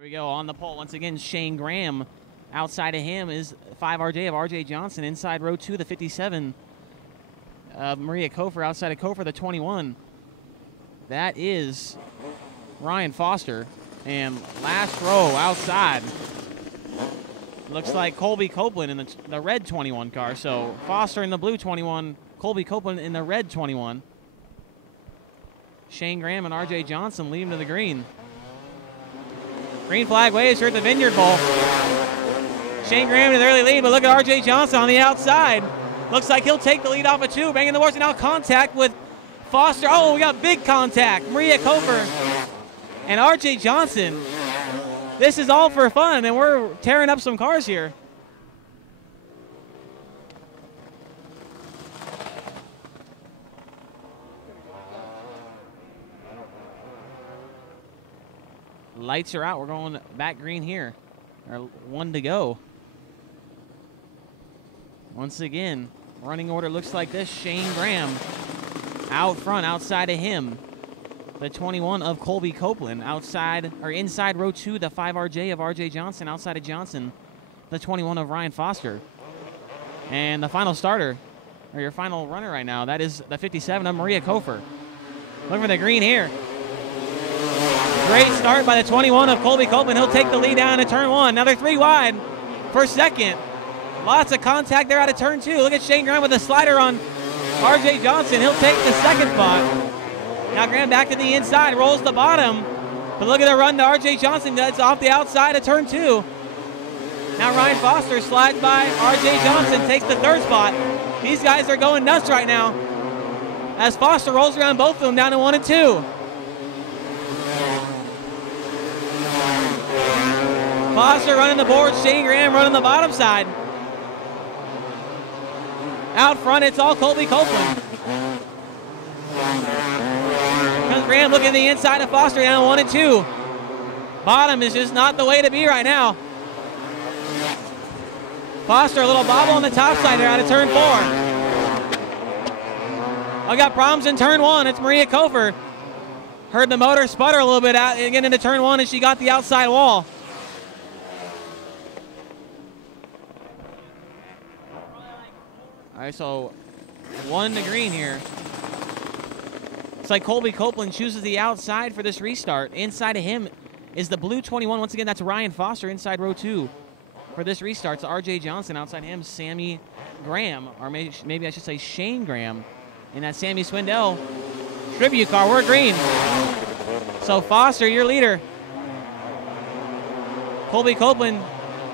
Here we go on the pole. Once again, Shane Graham. Outside of him is 5RJ of RJ Johnson. Inside row 2, the 57 of Maria Kofer. Outside of Kofer, the 21. That is Ryan Foster. And last row outside looks like Colby Copeland in the red 21 car. So Foster in the blue 21, Colby Copeland in the red 21. Shane Graham and RJ Johnson lead him to the green. Green flag waves here at the Vineyard Bowl. Shane Graham in the early lead, but look at RJ Johnson on the outside. Looks like he'll take the lead off of 2, banging the boards, and now contact with Foster. Oh, we got big contact. Maria Kofer and RJ Johnson. This is all for fun, and we're tearing up some cars here. Lights are out. We're going back green here. Or 1 to go. Once again, running order looks like this. Shane Graham out front, outside of him. The 21 of Colby Copeland. Outside or inside row 2, the 5RJ of RJ Johnson. Outside of Johnson, the 21 of Ryan Foster. And the final starter, or your final runner right now, that is the 57 of Maria Kofer. Look for the green here. Great start by the 21 of Colby Copeland. He'll take the lead down to turn 1. Now they're 3 wide for second. Lots of contact there out of turn 2. Look at Shane Graham with a slider on RJ Johnson. He'll take the second spot. Now Graham back to the inside, rolls the bottom. But look at the run to RJ Johnson. That's off the outside of turn 2. Now Ryan Foster slides by RJ Johnson, takes the third spot. These guys are going nuts right now as Foster rolls around both of them down to 1 and 2. Foster running the board, Shane Graham running the bottom side. Out front, it's all Colby Copeland. Graham looking at the inside of Foster down 1 and 2. Bottom is just not the way to be right now. Foster a little bobble on the top side there out of turn 4. I got problems in turn 1. It's Maria Kofer. Heard the motor sputter a little bit out getting into turn 1, and she got the outside wall. All right, so 1 to green here. It's like Colby Copeland chooses the outside for this restart. Inside of him is the blue 21. Once again, that's Ryan Foster inside row 2 for this restart. It's RJ Johnson. Outside him, Sammy Graham, or maybe I should say Shane Graham. In that Sammy Swindell tribute car, we're green. So Foster, your leader. Colby Copeland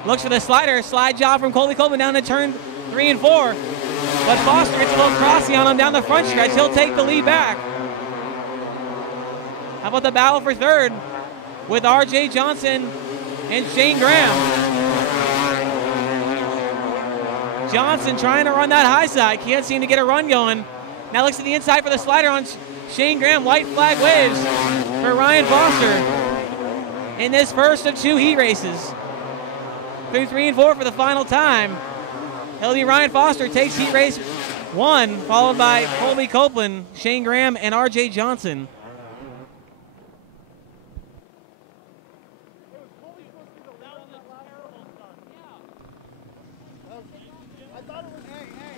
looks for the slider. Slide job from Colby Copeland down to turn 3 and 4. But Foster gets a little crossing on him down the front stretch. He'll take the lead back. How about the battle for third with RJ Johnson and Shane Graham? Johnson trying to run that high side. Can't seem to get a run going. Now looks at the inside for the slider on Shane Graham. White flag waves for Ryan Foster in this first of 2 heat races. Through 3 and 4 for the final time. LD Ryan Foster takes heat race 1, followed by Colby Copeland, Shane Graham, and RJ Johnson.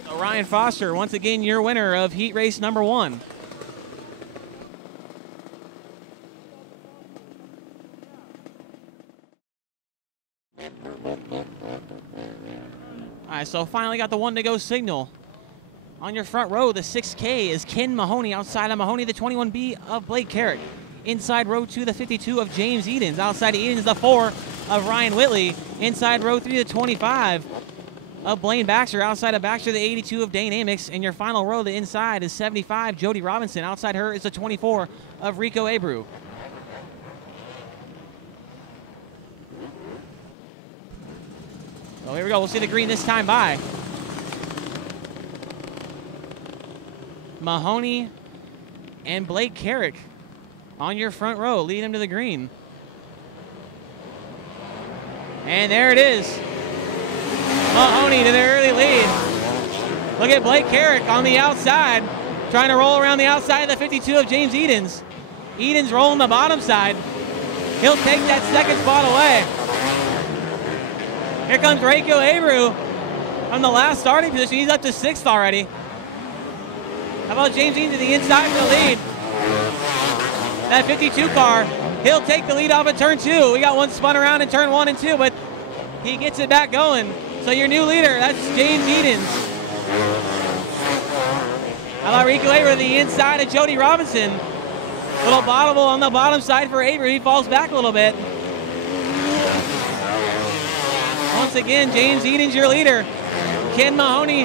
So Ryan Foster, once again, your winner of heat race number 1. All right, so finally got the 1 to go signal. On your front row, the 6K is Ken Mahoney. Outside of Mahoney, the 21B of Blake Carrick. Inside row 2, the 52 of James Edens. Outside of Edens, the 4 of Ryan Whitley. Inside row 3, the 25 of Blaine Baxter. Outside of Baxter, the 82 of Dane Amix. And your final row, the inside, is 75, Jody Robinson. Outside her is the 24 of Rico Abreu. So here we go. We'll see the green this time by Mahoney and Blake Carrick on your front row. Lead him to the green. And there it is. Mahoney to the early lead. Look at Blake Carrick on the outside, trying to roll around the outside of the 52 of James Edens. Edens rolling the bottom side. He'll take that second spot away. Here comes Rico Abreu from the last starting position. He's up to 6th already. How about James Eaton to the inside for the lead? That 52 car, he'll take the lead off of turn 2. We got one spun around in turn 1 and 2, but he gets it back going. So your new leader, that's James Eaton. How about Rico Abreu to the inside of Jody Robinson? Little bottle on the bottom side for Abreu. He falls back a little bit. Once again, James Eaton's your leader. Ken Mahoney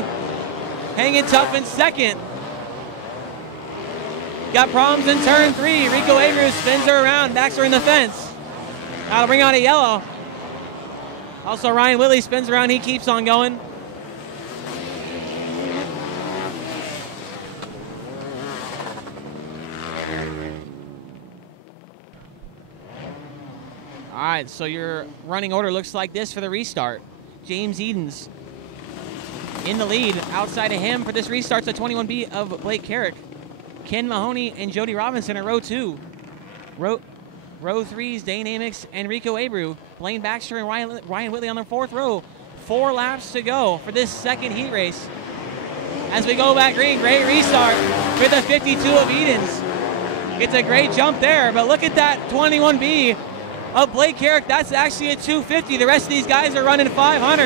hanging tough in 2nd. Got problems in turn 3. Rico Abreu spins her around, backs her in the fence. That'll bring out a yellow. Also, Ryan Whitley spins around. He keeps on going. All right, so your running order looks like this for the restart. James Eaton's in the lead. Outside of him for this restart, the 21B of Blake Carrick. Ken Mahoney and Jody Robinson at row 2. Row 3's Dane Amix and Rico Abreu. Blaine Baxter and Ryan Whitley on the 4th row. 4 laps to go for this second heat race. As we go back green, great restart with the 52 of Eaton's. It's a great jump there, but look at that 21B of Blake Carrick. That's actually a 250. The rest of these guys are running 500.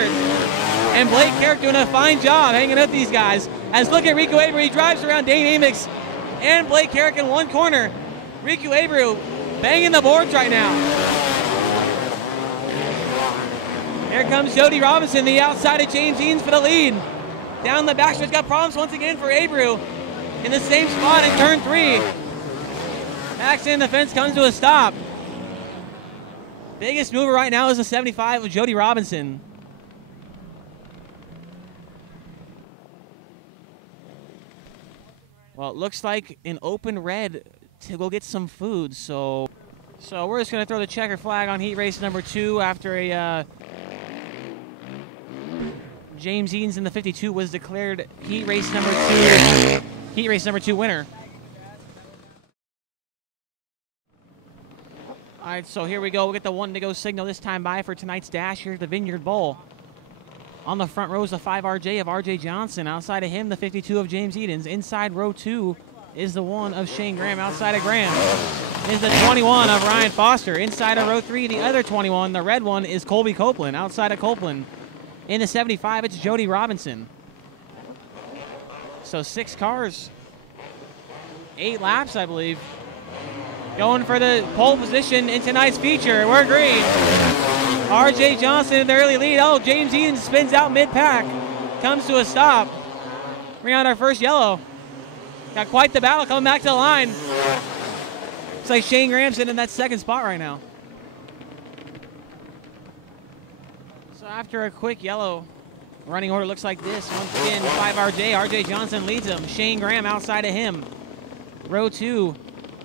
And Blake Carrick doing a fine job hanging up these guys. As look at Rico Abreu, he drives around Dane Amix and Blake Carrick in one corner. Rico Abreu banging the boards right now. Here comes Jody Robinson, the outside of James Eaton for the lead. Down the backstretch, got problems once again for Abreu. In the same spot in turn 3. Backs in the fence, comes to a stop. Biggest mover right now is the 75 of Jody Robinson. Well, it looks like an open red to go get some food, so we're just going to throw the checker flag on heat race number 2 after a James Eaton's in the 52 was declared heat race number 2 winner. All right, so here we go. We'll get the 1 to go signal this time by for tonight's dash here at the Vineyard Bowl. On the front row is the 5RJ of RJ Johnson. Outside of him, the 52 of James Eaton's. Inside row 2 is the 1 of Shane Graham. Outside of Graham is the 21 of Ryan Foster. Inside of row 3, the other 21, the red one, is Colby Copeland. Outside of Copeland, in the 75, it's Jody Robinson. So 6 cars, 8 laps, I believe. Going for the pole position in tonight's feature. We're green. RJ Johnson in the early lead. Oh, James Eaton spins out mid-pack. Comes to a stop. Bring out our first yellow. Got quite the battle coming back to the line. Looks like Shane Graham's in that 2nd spot right now. So after a quick yellow, running order looks like this. Once again, 5RJ. RJ Johnson leads him. Shane Graham outside of him. Row 2,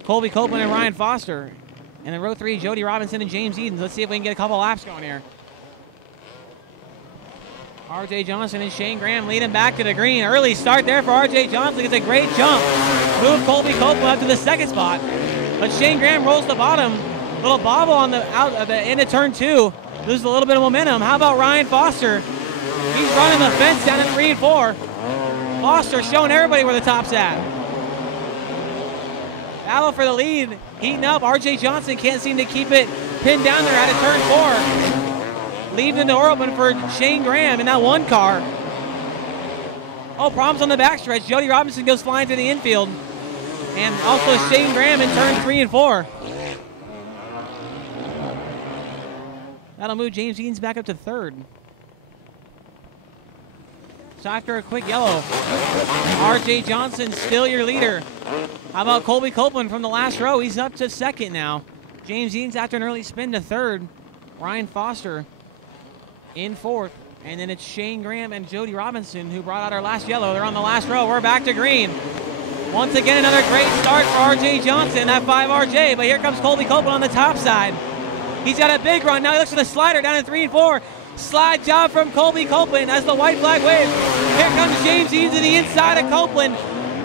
Colby Copeland and Ryan Foster. And then row 3, Jody Robinson and James Eaton. Let's see if we can get a couple laps going here. RJ Johnson and Shane Graham leading back to the green. Early start there for RJ Johnson. It's a great jump. Move Colby Copeland up to the 2nd spot. But Shane Graham rolls the bottom. Little bobble on the out of the end of turn 2. Loses a little bit of momentum. How about Ryan Foster? He's running the fence down at 3 and 4. Foster showing everybody where the top's at. Battle for the lead, heating up. RJ Johnson can't seem to keep it pinned down there out of turn 4. Leaving the door open for Shane Graham in that 1 car. Oh, problems on the backstretch. Jody Robinson goes flying to the infield. And also Shane Graham in turn 3 and 4. That'll move James Eaton's back up to 3rd. So after a quick yellow, RJ Johnson still your leader. How about Colby Copeland from the last row? He's up to 2nd now. James Eaton's after an early spin to 3rd. Ryan Foster in 4th. And then it's Shane Graham and Jody Robinson who brought out our last yellow. They're on the last row. We're back to green. Once again, another great start for RJ Johnson, that 5RJ. But here comes Colby Copeland on the top side. He's got a big run. Now he looks for the slider down in 3 and 4. Slide job from Colby Copeland as the white flag waves. Here comes James Eaton to the inside of Copeland.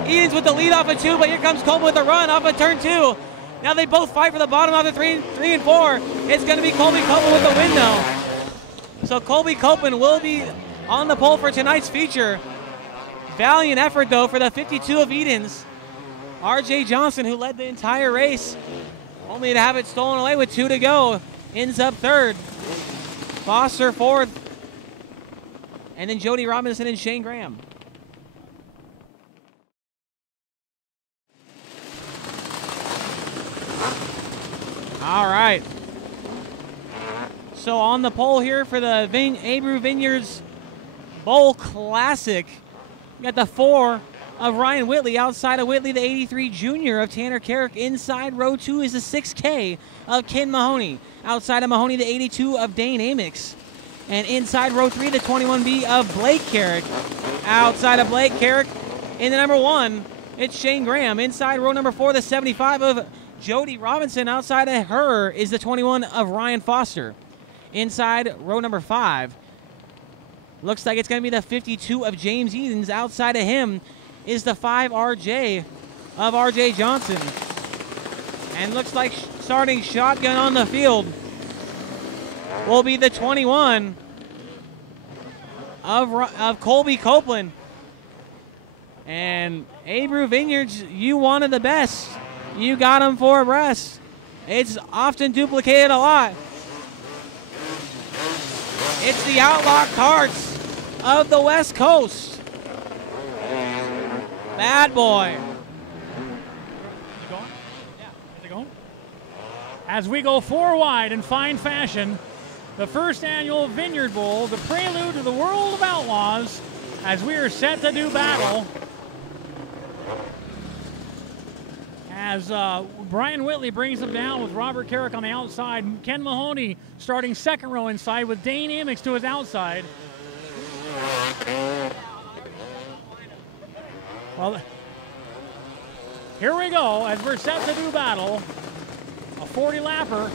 Eaton's with the lead off of 2, but here comes Copeland with the run off of turn 2. Now they both fight for the bottom of the three and four. It's going to be Colby Copeland with the win, though. So Colby Copeland will be on the pole for tonight's feature. Valiant effort, though, for the 52 of Edens. R.J. Johnson, who led the entire race, only to have it stolen away with 2 to go, ends up third. Foster fourth. And then Jody Robinson and Shane Graham. All right. So on the pole here for the Abreu Vineyards Bowl Classic, we got the 4 of Ryan Whitley. Outside of Whitley, the 83 junior of Tanner Carrick. Inside row 2 is the 6K of Ken Mahoney. Outside of Mahoney, the 82 of Dane Amix. And inside row 3, the 21B of Blake Carrick. Outside of Blake Carrick, in the number 1, it's Shane Graham. Inside row number 4, the 75 of Jody Robinson. Outside of her is the 21 of Ryan Foster. Inside row number 5, looks like it's going to be the 52 of James Edens. Outside of him is the 5 RJ of RJ Johnson. And looks like starting shotgun on the field will be the 21 of Colby Copeland. And Abreu Vineyards, you wanted the best. You got them 4 abreast. It's often duplicated a lot. It's the Outlaw Karts of the West Coast. Bad boy. Going? Yeah. Is it going? As we go 4 wide in fine fashion, the first annual Vineyard Bowl, the prelude to the world of Outlaws, as we are set to do battle. As Brian Whitley brings them down with Robert Carrick on the outside. Ken Mahoney starting second row inside with Dane Amix to his outside. Well, here we go as we're set to do battle. A 40-lapper.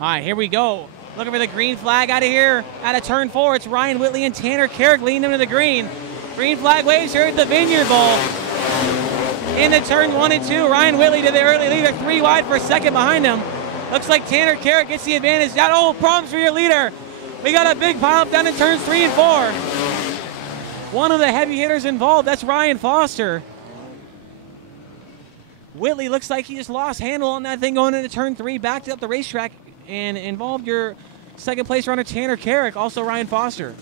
All right, here we go. Looking for the green flag out of here. Out of turn 4, it's Ryan Whitley and Tanner Carrick leading them to the green. Green flag waves here at the Vineyard Bowl. Into turn 1 and 2, Ryan Whitley to the early lead. They're 3 wide for second behind him. Looks like Tanner Carrick gets the advantage. Got problems for your leader. We got a big pileup down in turns 3 and 4. One of the heavy hitters involved, that's Ryan Foster. Whitley looks like he just lost handle on that thing going into turn 3, backed up the racetrack, and involved your second place runner Tanner Carrick, also Ryan Foster.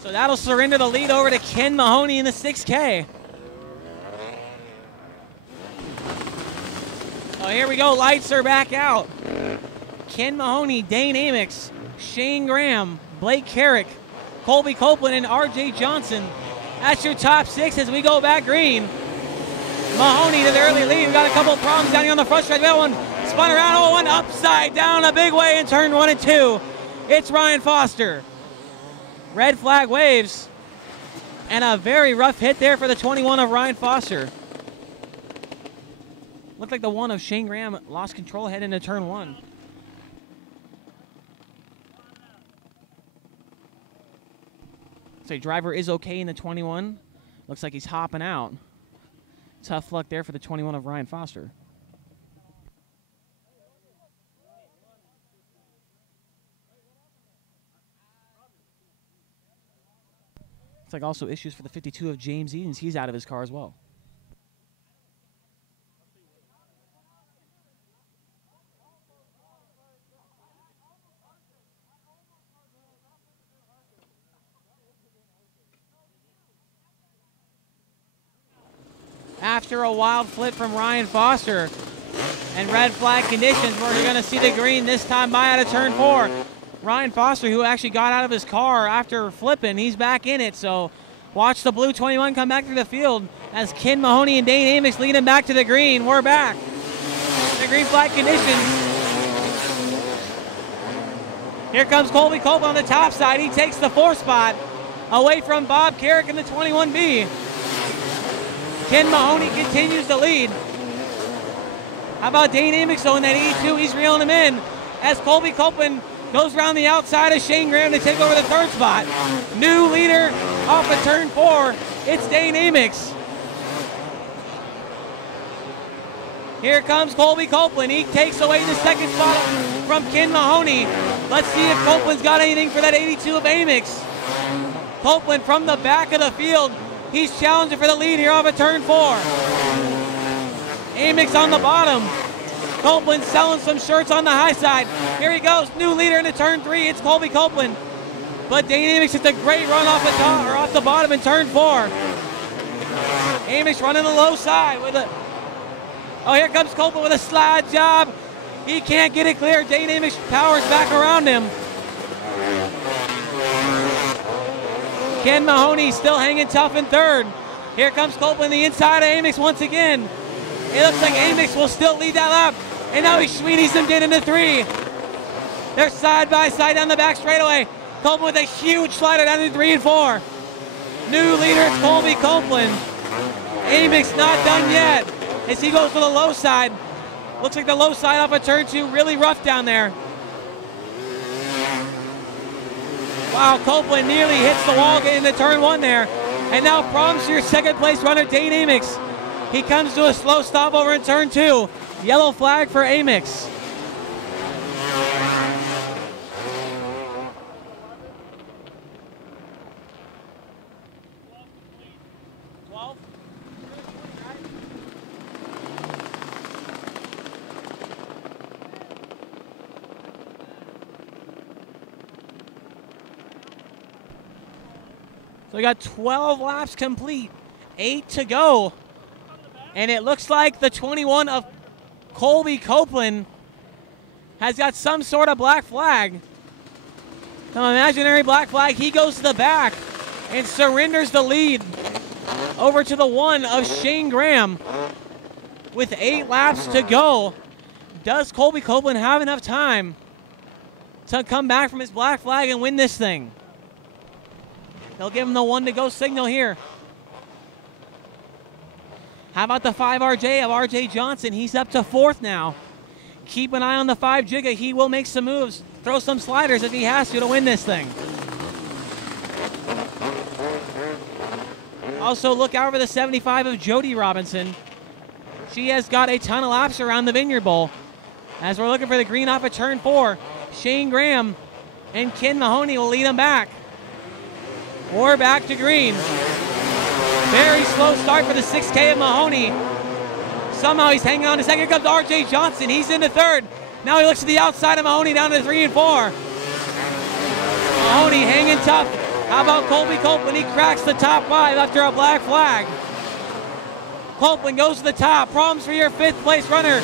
So that'll surrender the lead over to Ken Mahoney in the 6K. Oh, here we go, lights are back out. Ken Mahoney, Dane Amix, Shane Graham, Blake Carrick, Colby Copeland, and RJ Johnson. That's your top 6 as we go back green. Mahoney to the early lead. We got a couple of problems down here on the front stretch. That one spun around, one upside down a big way in turn 1 and 2. It's Ryan Foster. Red flag waves. And a very rough hit there for the 21 of Ryan Foster. Looked like the 1 of Shane Graham lost control heading into turn 1. So driver is okay in the 21. Looks like he's hopping out. Tough luck there for the 21 of Ryan Foster. Looks like also issues for the 52 of James Edens. He's out of his car as well. After a wild flip from Ryan Foster and red flag conditions, we're going to see the green this time by out of turn 4. Ryan Foster, who actually got out of his car after flipping, he's back in it. So watch the blue 21 come back through the field as Ken Mahoney and Dane Amix lead him back to the green. We're back. green flag conditions. Here comes Colby Copeland on the top side. He takes the 4th spot away from Bob Carrick in the 21B. Ken Mahoney continues to lead. How about Dane Amick though in that 82? He's reeling him in as Colby Copeland goes around the outside of Shane Graham to take over the 3rd spot. New leader off of turn 4. It's Dane Amick. Here comes Colby Copeland. He takes away the 2nd spot from Ken Mahoney. Let's see if Copeland's got anything for that 82 of Amick. Copeland from the back of the field. He's challenging for the lead here off of turn 4. Amick on the bottom. Copeland selling some shirts on the high side. Here he goes, new leader into turn 3. It's Colby Copeland. But Dane Amick hits a great run off the top or off the bottom in turn 4. Amick running the low side with a. Oh, here comes Copeland with a slide job. He can't get it clear. Dane Amick powers back around him. Ken Mahoney still hanging tough in 3rd. Here comes Copeland the inside of Amick once again. It looks like Amick will still lead that lap. And now he Sweeney's him into 3. They're side by side down the back straightaway. Copeland with a huge slider down to 3 and 4. New leader, it's Colby Copeland. Amick's not done yet as he goes to the low side. Looks like the low side off of turn 2, really rough down there. Wow, Copeland nearly hits the wall getting into turn 1 there. And now problems to your 2nd place runner, Dane Amick. He comes to a slow stop over in turn 2. Yellow flag for Amick. So we got 12 laps complete, 8 to go. And it looks like the 21 of Colby Copeland has got some sort of black flag. Some imaginary black flag. He goes to the back and surrenders the lead over to the 1 of Shane Graham with 8 laps to go. Does Colby Copeland have enough time to come back from his black flag and win this thing? They'll give him the 1 to go signal here. How about the 5RJ of RJ Johnson? He's up to 4th now. Keep an eye on the 5 Jigga. He will make some moves, throw some sliders if he has to win this thing. Also look out for the 75 of Jody Robinson. She has got a ton of laps around the Vineyard Bowl. As we're looking for the green off of turn 4, Shane Graham and Ken Mahoney will lead them back. We're back to green. Very slow start for the 6K of Mahoney. Somehow he's hanging on to 2nd. Here comes RJ Johnson. He's into 3rd. Now he looks to the outside of Mahoney down to 3 and 4. Mahoney hanging tough. How about Colby Copeland? He cracks the top 5 after a black flag. Copeland goes to the top. Problems for your 5th place runner,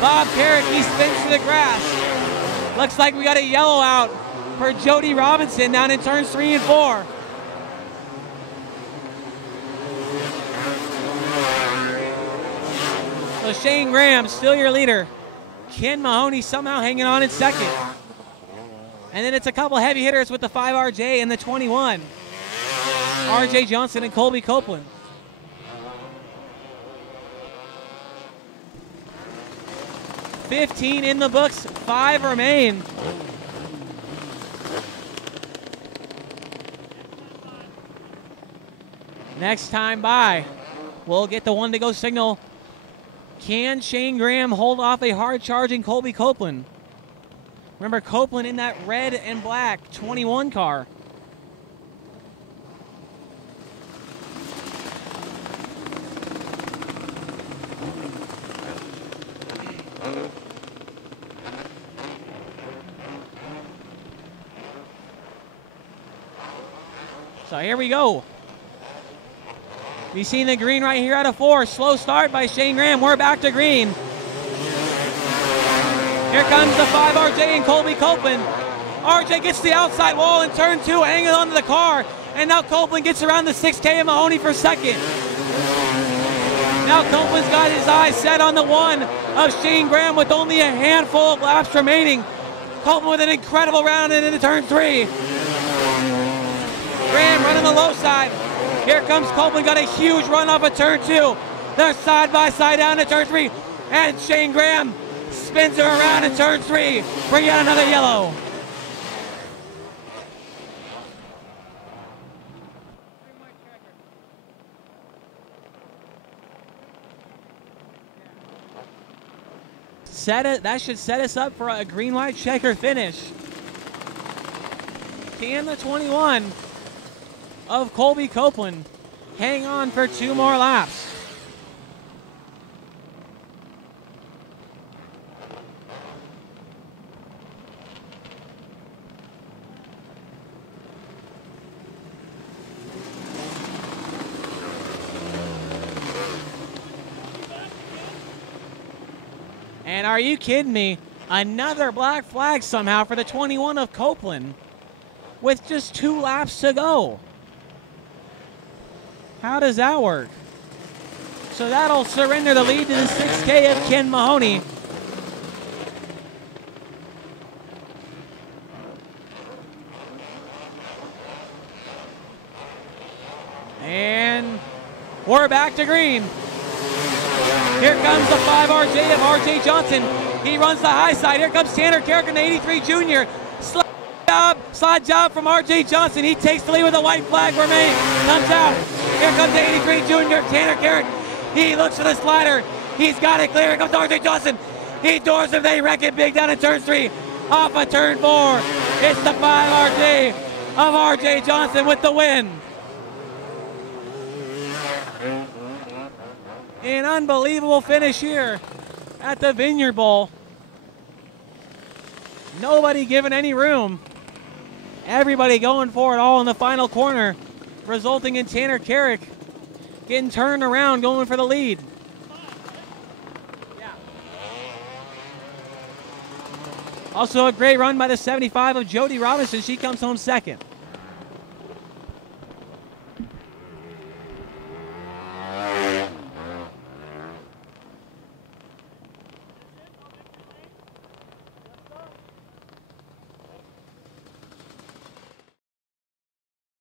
Bob Carrick. He spins to the grass. Looks like we got a yellow out for Jody Robinson down in turns 3 and 4. So Shane Graham, still your leader. Ken Mahoney somehow hanging on in 2nd. And then it's a couple heavy hitters with the 5RJ and the 21. RJ Johnson and Colby Copeland. $15 in the books, 5 remain. Next time by, we'll get the 1 to go signal. Can Shane Graham hold off a hard-charging Colby Copeland? Remember, Copeland in that red and black 21 car. So here we go. You seen the green right here out of 4. Slow start by Shane Graham. We're back to green. Here comes the 5RJ and Colby Copeland. RJ gets the outside wall in turn 2, hanging onto the car. And now Copeland gets around the 6K of Mahoney for 2nd. Now Copeland's got his eyes set on the one of Shane Graham with only a handful of laps remaining. Copeland with an incredible round into turn 3. Graham running the low side. Here comes Copeland, got a huge run off of turn 2. They're side by side down to turn 3. And Shane Graham spins her around in turn 3. Bring out another yellow. That should set us up for a green-white checker finish. Can the 21 of Colby Copeland hang on for 2 more laps? And are you kidding me? Another black flag somehow for the 21 of Copeland with just 2 laps to go. How does that work? So that'll surrender the lead to the 6K of Ken Mahoney. And we're back to green. Here comes the 5RJ of RJ Johnson. He runs the high side. Here comes Tanner Carrick in the 83 junior. Slide job from RJ Johnson. He takes the lead with a white flag remaining. Comes out. Here comes the 83 junior, Tanner Carrick. He looks for the slider. He's got it clear. Here comes RJ Johnson. He doors him. They wreck it big down in turn 3. Off of turn 4. It's the 5RJ of RJ Johnson with the win. An unbelievable finish here at the Vineyard Bowl. Nobody given any room. Everybody going for it all in the final corner, resulting in Tanner Carrick getting turned around, going for the lead. Also a great run by the 75 of Jody Robinson. She comes home second.